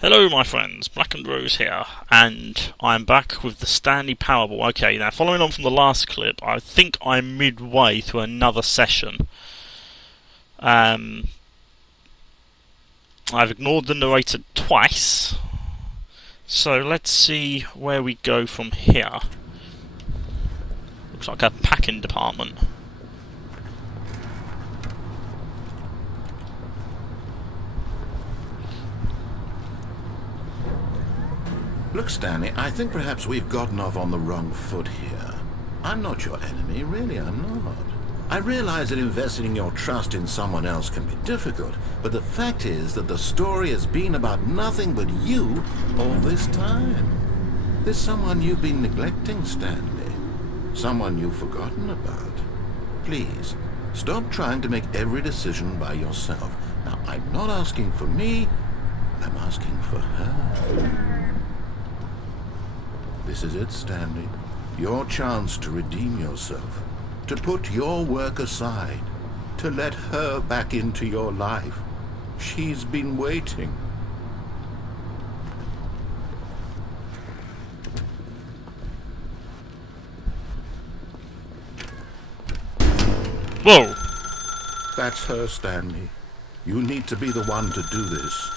Hello my friends, blackendrose here, and I'm back with the Stanley Parable. Okay, now following on from the last clip, I think I'm midway through another session. I've ignored the narrator twice, so let's see where we go from here. Looks like a packing department. Look, Stanley, I think perhaps we've gotten off on the wrong foot here. I'm not your enemy, really, I'm not. I realize that investing your trust in someone else can be difficult, but the fact is that the story has been about nothing but you all this time. There's someone you've been neglecting, Stanley. Someone you've forgotten about. Please, stop trying to make every decision by yourself. Now, I'm not asking for me, I'm asking for her. This is it, Stanley. Your chance to redeem yourself. To put your work aside. To let her back into your life. She's been waiting. Whoa! That's her, Stanley. You need to be the one to do this.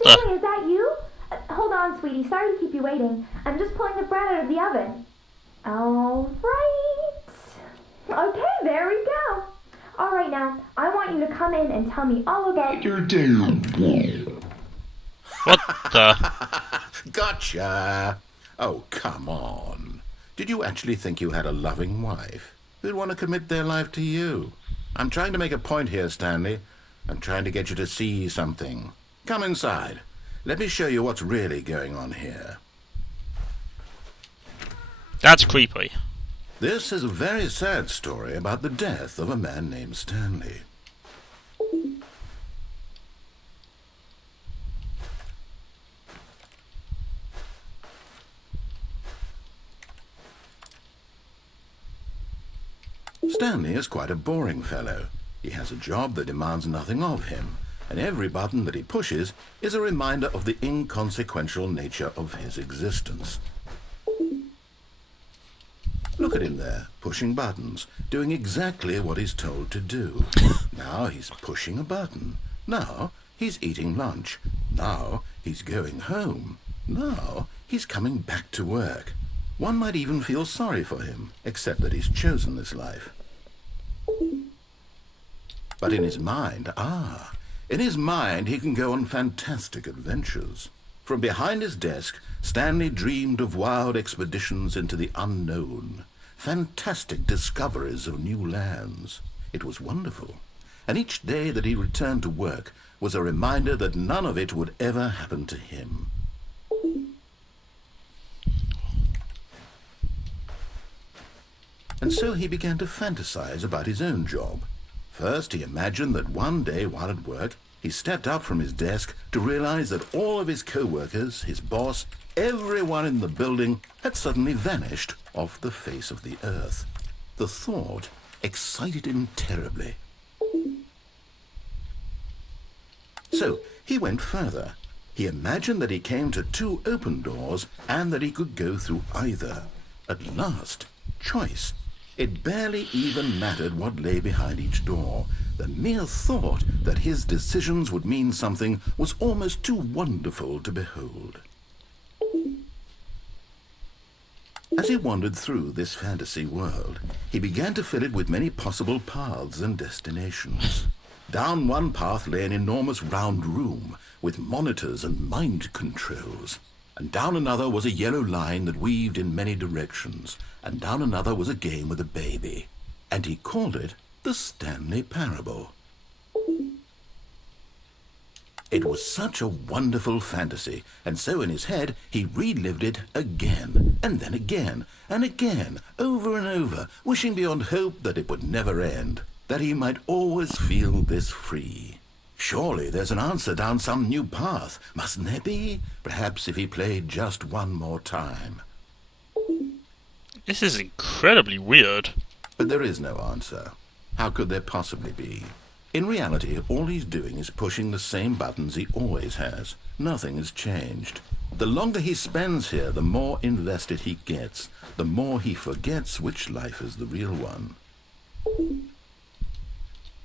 Stanley, is that you? Hold on, sweetie. Sorry to keep you waiting. I'm just pulling the bread out of the oven. All right. Okay, there we go. All right, now, I want you to come in and tell me all about your day. What the? Gotcha! Oh, come on. Did you actually think you had a loving wife who'd want to commit their life to you? I'm trying to make a point here, Stanley. I'm trying to get you to see something. Come inside. Let me show you what's really going on here. That's creepy. This is a very sad story about the death of a man named Stanley. Stanley is quite a boring fellow. He has a job that demands nothing of him, and every button that he pushes is a reminder of the inconsequential nature of his existence. Look at him there, pushing buttons, doing exactly what he's told to do. Now he's pushing a button. Now he's eating lunch. Now he's going home. Now he's coming back to work. One might even feel sorry for him, except that he's chosen this life. But in his mind, in his mind, he can go on fantastic adventures. From behind his desk, Stanley dreamed of wild expeditions into the unknown, fantastic discoveries of new lands. It was wonderful, and each day that he returned to work was a reminder that none of it would ever happen to him. And so he began to fantasize about his own job. First, he imagined that one day while at work, he stepped up from his desk to realize that all of his co-workers, his boss, everyone in the building had suddenly vanished off the face of the earth. The thought excited him terribly. So he went further. He imagined that he came to two open doors and that he could go through either. At last, choice. It barely even mattered what lay behind each door. The mere thought that his decisions would mean something was almost too wonderful to behold. As he wandered through this fantasy world, he began to fill it with many possible paths and destinations. Down one path lay an enormous round room with monitors and mind controls. And down another was a yellow line that weaved in many directions, and down another was a game with a baby. And he called it the Stanley Parable. It was such a wonderful fantasy, and so in his head he relived it again, and then again, and again, over and over, wishing beyond hope that it would never end, that he might always feel this free. Surely there's an answer down some new path, mustn't there be? Perhaps if he played just one more time. This is incredibly weird. But there is no answer. How could there possibly be? In reality, all he's doing is pushing the same buttons he always has. Nothing has changed. The longer he spends here, the more invested he gets, the more he forgets which life is the real one.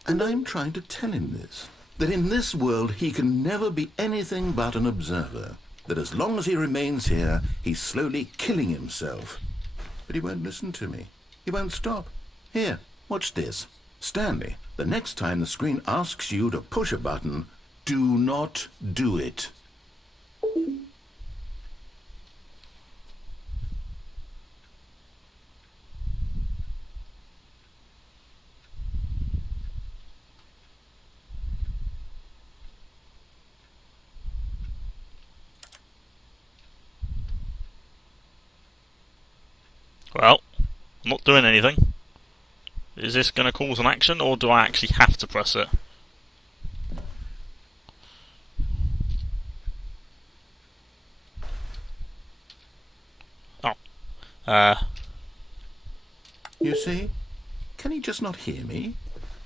And I'm trying to tell him this, that in this world he can never be anything but an observer, that as long as he remains here, he's slowly killing himself. But he won't listen to me. He won't stop. Here, watch this. Stanley, the next time the screen asks you to push a button, do not do it. Well, I'm not doing anything. Is this going to cause an action, or do I actually have to press it? Oh. You see? Can he just not hear me?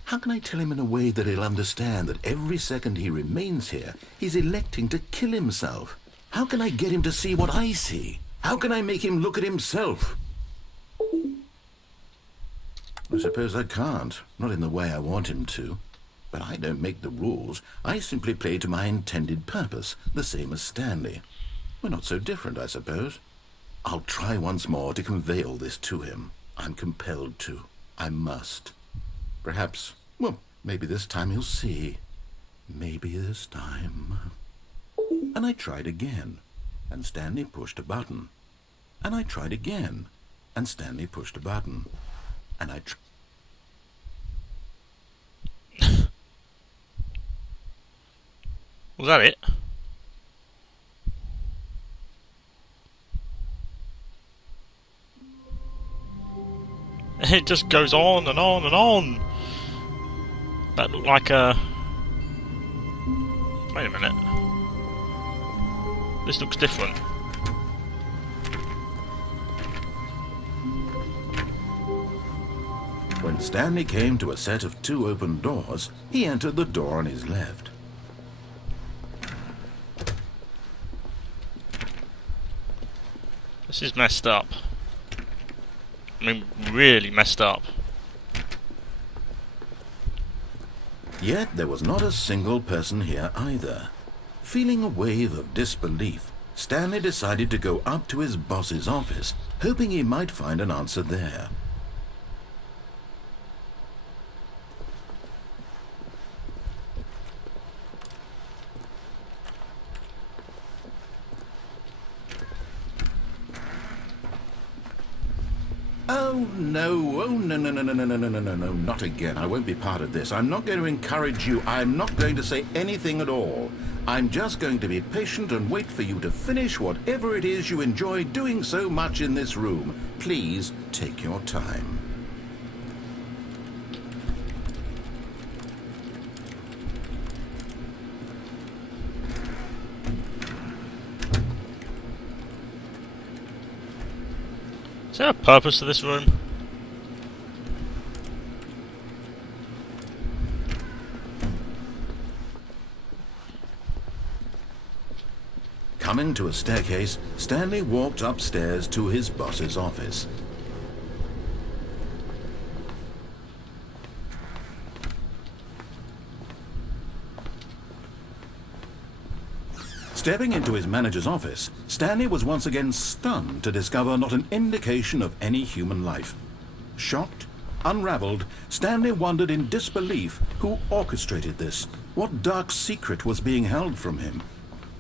How can I tell him in a way that he'll understand that every second he remains here, he's electing to kill himself? How can I get him to see what I see? How can I make him look at himself? I suppose I can't, not in the way I want him to. But I don't make the rules. I simply play to my intended purpose, the same as Stanley. We're not so different, I suppose. I'll try once more to convey all this to him. I'm compelled to. I must. Perhaps, well, maybe this time he'll see. Maybe this time. And I tried again, and Stanley pushed a button. And I tried again, and Stanley pushed a button. And I Was that it? It just goes on and on and on. That looked like a... Wait a minute. This looks different. When Stanley came to a set of 2 open doors, he entered the door on his left. This is messed up. I mean, really messed up. Yet there was not a single person here either. Feeling a wave of disbelief, Stanley decided to go up to his boss's office, hoping he might find an answer there. Oh, no, no, not again. I won't be part of this. I'm not going to encourage you. I'm not going to say anything at all. I'm just going to be patient and wait for you to finish whatever it is you enjoy doing so much in this room. Please take your time. Is there a purpose to this room? Coming to a staircase, Stanley walked upstairs to his boss's office. Stepping into his manager's office, Stanley was once again stunned to discover not an indication of any human life. Shocked, unraveled, Stanley wondered in disbelief who orchestrated this, what dark secret was being held from him.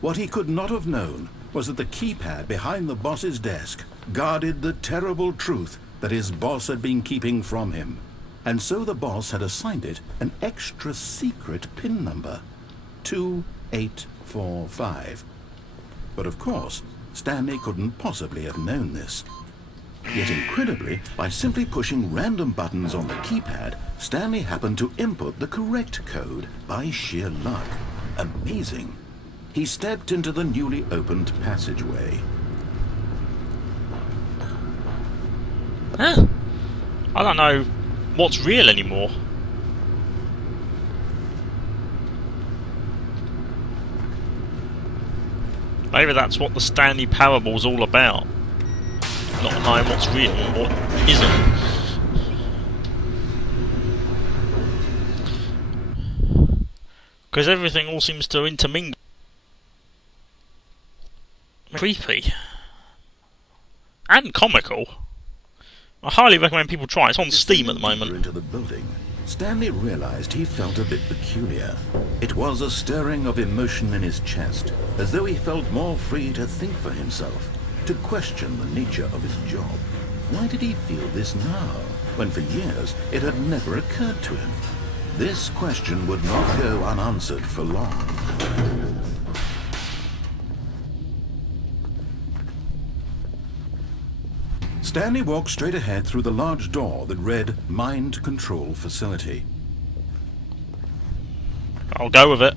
What he could not have known was that the keypad behind the boss's desk guarded the terrible truth that his boss had been keeping from him. And so the boss had assigned it an extra secret PIN number, 2845. But of course, Stanley couldn't possibly have known this. Yet incredibly, by simply pushing random buttons on the keypad, Stanley happened to input the correct code by sheer luck. Amazing. He stepped into the newly opened passageway. Huh? I don't know what's real anymore. Maybe that's what the Stanley Parable's all about. Not knowing what's real and what isn't. Because everything all seems to intermingle. Creepy. And comical. I highly recommend people try it. It's on Steam at the moment. Into the building, Stanley realized he felt a bit peculiar. It was a stirring of emotion in his chest, as though he felt more free to think for himself, to question the nature of his job. Why did he feel this now, when for years it had never occurred to him? This question would not go unanswered for long. Stanley walked straight ahead through the large door that read Mind Control Facility. I'll go with it.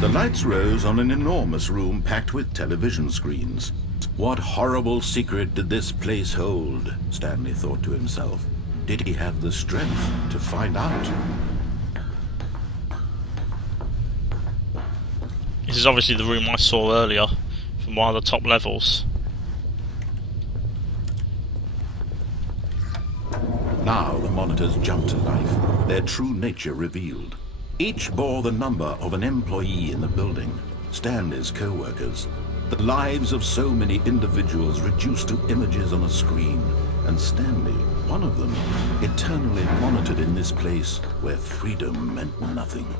The lights rose on an enormous room packed with television screens. What horrible secret did this place hold? Stanley thought to himself. Did he have the strength to find out? This is obviously the room I saw earlier from one of the top levels. Now the monitors jumped to life, their true nature revealed. Each bore the number of an employee in the building, Stanley's co-workers. The lives of so many individuals reduced to images on a screen, and Stanley, one of them, eternally monitored in this place where freedom meant nothing.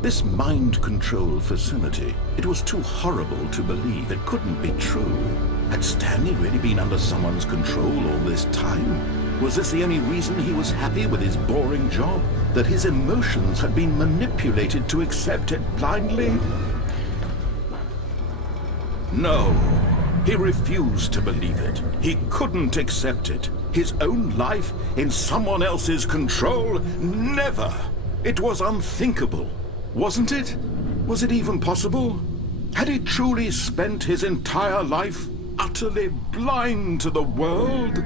This mind control facility, it was too horrible to believe. It couldn't be true. Had Stanley really been under someone's control all this time? Was this the only reason he was happy with his boring job? That his emotions had been manipulated to accept it blindly? No, he refused to believe it. He couldn't accept it. His own life in someone else's control? Never! It was unthinkable. Wasn't it? Was it even possible? Had he truly spent his entire life utterly blind to the world?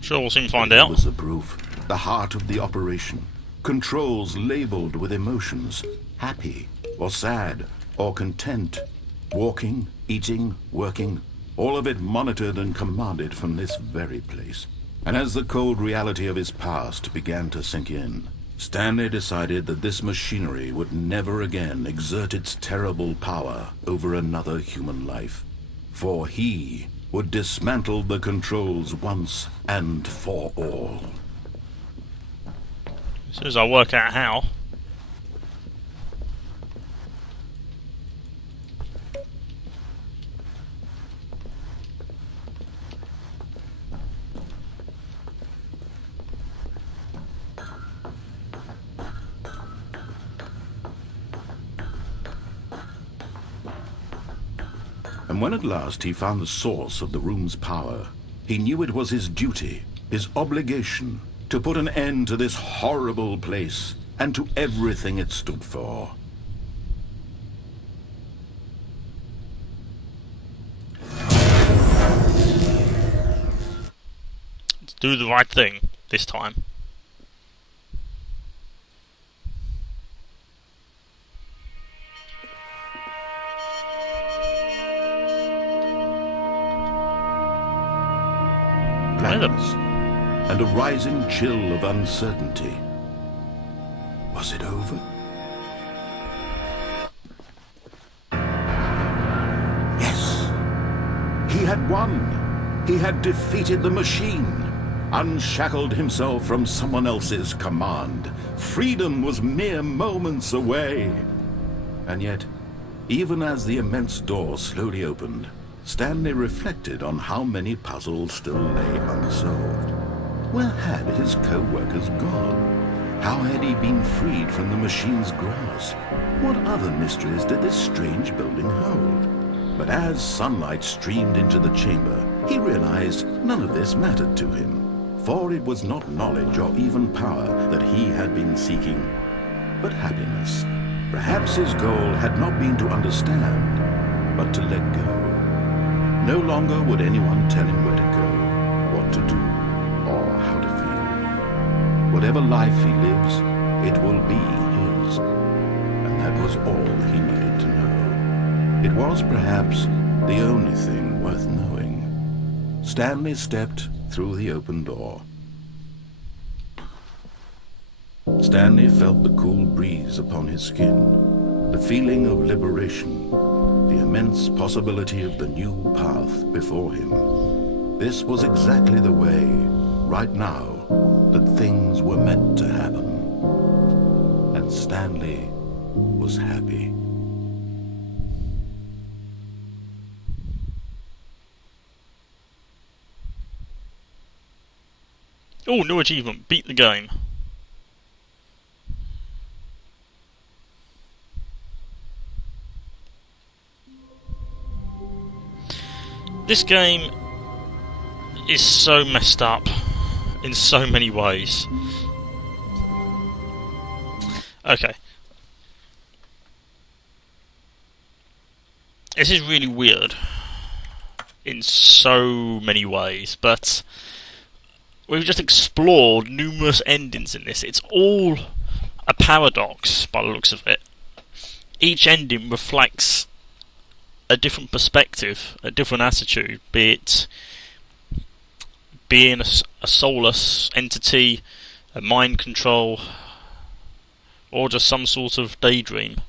Sure, we'll soon find out. Here was the proof. The heart of the operation. Controls labeled with emotions. Happy, or sad, or content. Walking, eating, working. All of it monitored and commanded from this very place. And as the cold reality of his past began to sink in, Stanley decided that this machinery would never again exert its terrible power over another human life. For he would dismantle the controls once and for all. As soon as I work out how. And when at last he found the source of the room's power, he knew it was his duty, his obligation, to put an end to this horrible place and to everything it stood for. Let's do the right thing this time. Blackness, and a rising chill of uncertainty. Was it over? Yes! He had won! He had defeated the machine! Unshackled himself from someone else's command. Freedom was mere moments away! And yet, even as the immense door slowly opened, Stanley reflected on how many puzzles still lay unsolved. Where had his co-workers gone? How had he been freed from the machine's grasp? What other mysteries did this strange building hold? But as sunlight streamed into the chamber, he realized none of this mattered to him. For it was not knowledge or even power that he had been seeking, but happiness. Perhaps his goal had not been to understand, but to let go. No longer would anyone tell him where to go, what to do, or how to feel. Whatever life he lives, it will be his. And that was all he needed to know. It was perhaps the only thing worth knowing. Stanley stepped through the open door. Stanley felt the cool breeze upon his skin, the feeling of liberation, the immense possibility of the new path before him. This was exactly the way, right now, that things were meant to happen. And Stanley was happy. Oh, new achievement. Beat the game. This game is so messed up in so many ways. Okay. This is really weird in so many ways, but we've just explored numerous endings in this. It's all a paradox by the looks of it. Each ending reflects a different perspective, a different attitude, be it being a soulless entity, a mind control, or just some sort of daydream,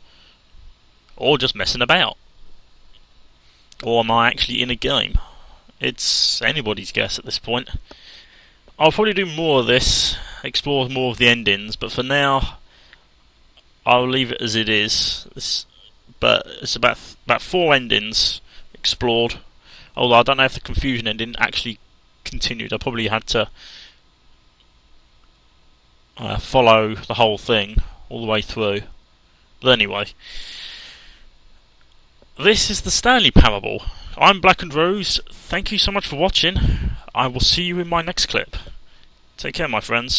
or just messing about. Or am I actually in a game? It's anybody's guess at this point. I'll probably do more of this, explore more of the endings, but for now I'll leave it as it is. But it's about 4 endings explored. Although I don't know if the confusion ending actually continued. I probably had to follow the whole thing all the way through. But anyway, this is the Stanley Parable. I'm blackendrose. Thank you so much for watching. I will see you in my next clip. Take care, my friends.